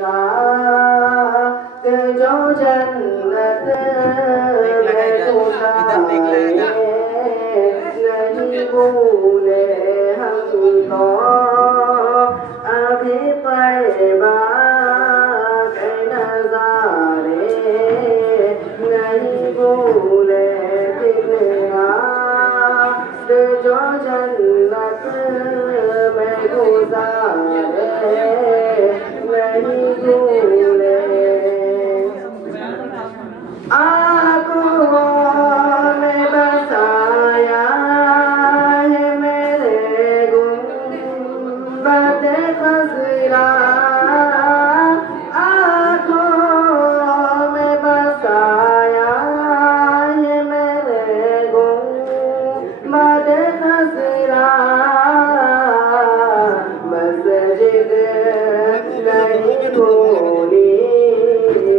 रात जो जन्नत में गुज़ारे नहीं भूले हम तो अभी तैबा के नज़ारे नहीं भूले दिन रात जो जन्नत में गुज़ारे नहीं भूले। आँखों में बसाया है मेरे गुंबद खज़रा, आँखों में बसाया है मेरे गुंबद खज़रा। मस्जिद नहीं भूली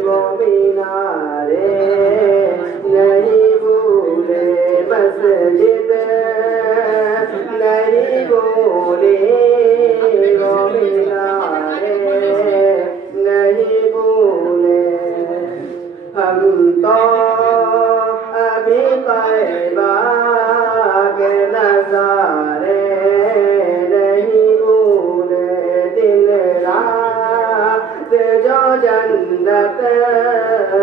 वो मीनारे नहीं भूले, मस्जिद नहीं भूली वो मीनारे नहीं भूले। हम तो अभी तैबा के नज़ारे नहीं भूले दिन रात जो जन्नत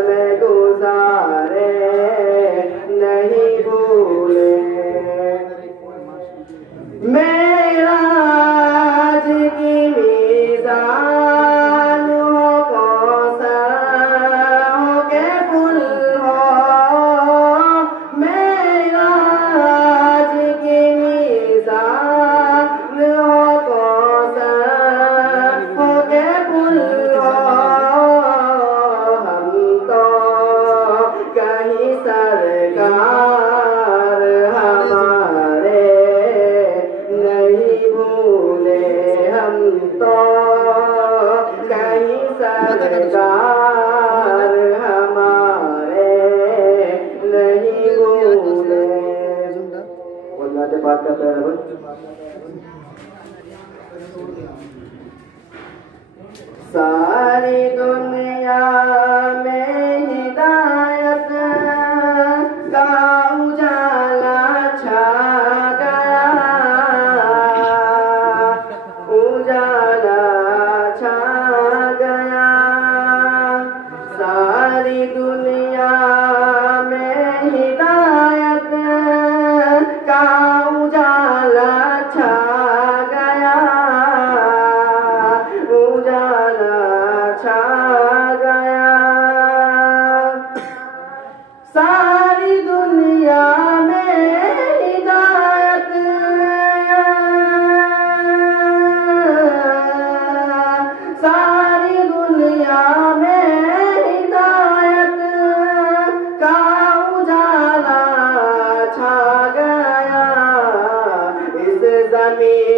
में गुज़ारे नहीं भूले। मेराज की मीज़ान हो कौसर हो के पुल हो, मेराज की मीज़ान हो कौसर हो के पुल हो। हम तो कहीं सरकार हमारे नहीं भूले, हम तो कहीं सरकार हमारे नहीं भूले। बात करते हैं सारी दुनिया में हिदायत का उजाला छा गया, उजाला छा गया। सारी दुनिया में हिदायत का उजाला छा गया, उजाला छा गया। सारी दुनिया में हिदायत, सारी दुनिया में हिदायत का उजाला छा गया। इस ज़मीं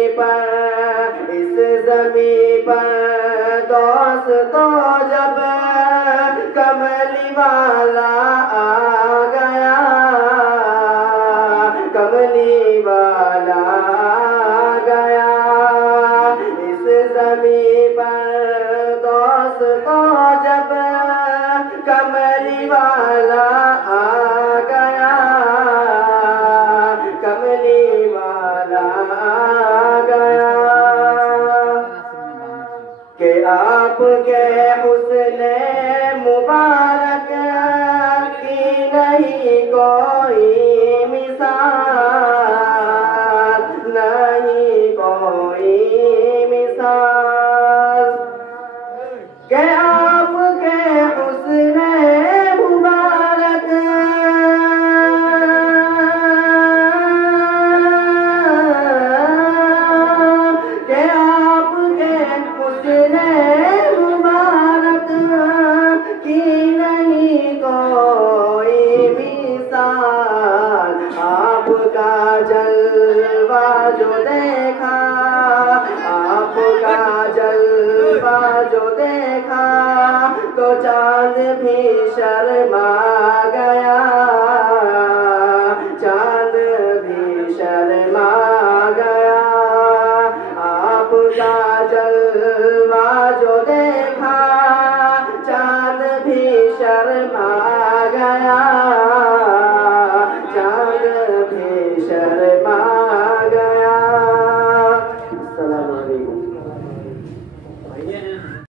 पर दोस्तों जब कमली वाला आ गया, कमली वाला आ गया। इस ज़मीं पर दोस्तों जब कमली वाला आ गया, कमली वाला आ गया। कि आपके हुस्ने मुबारक की नहीं कोई मिसाल, नहीं कोई मिसाल। कि आपके हुस्ने मुबारक के आपके हुस्ने मुबारक की नहीं कोई मिसाल। आपका जलवा जो देखा, आपका जलवा जो देखा तो चांद भी शर्मा गया, चांद भी शर्मा गया। आपका जलवा जो देखा शर्मा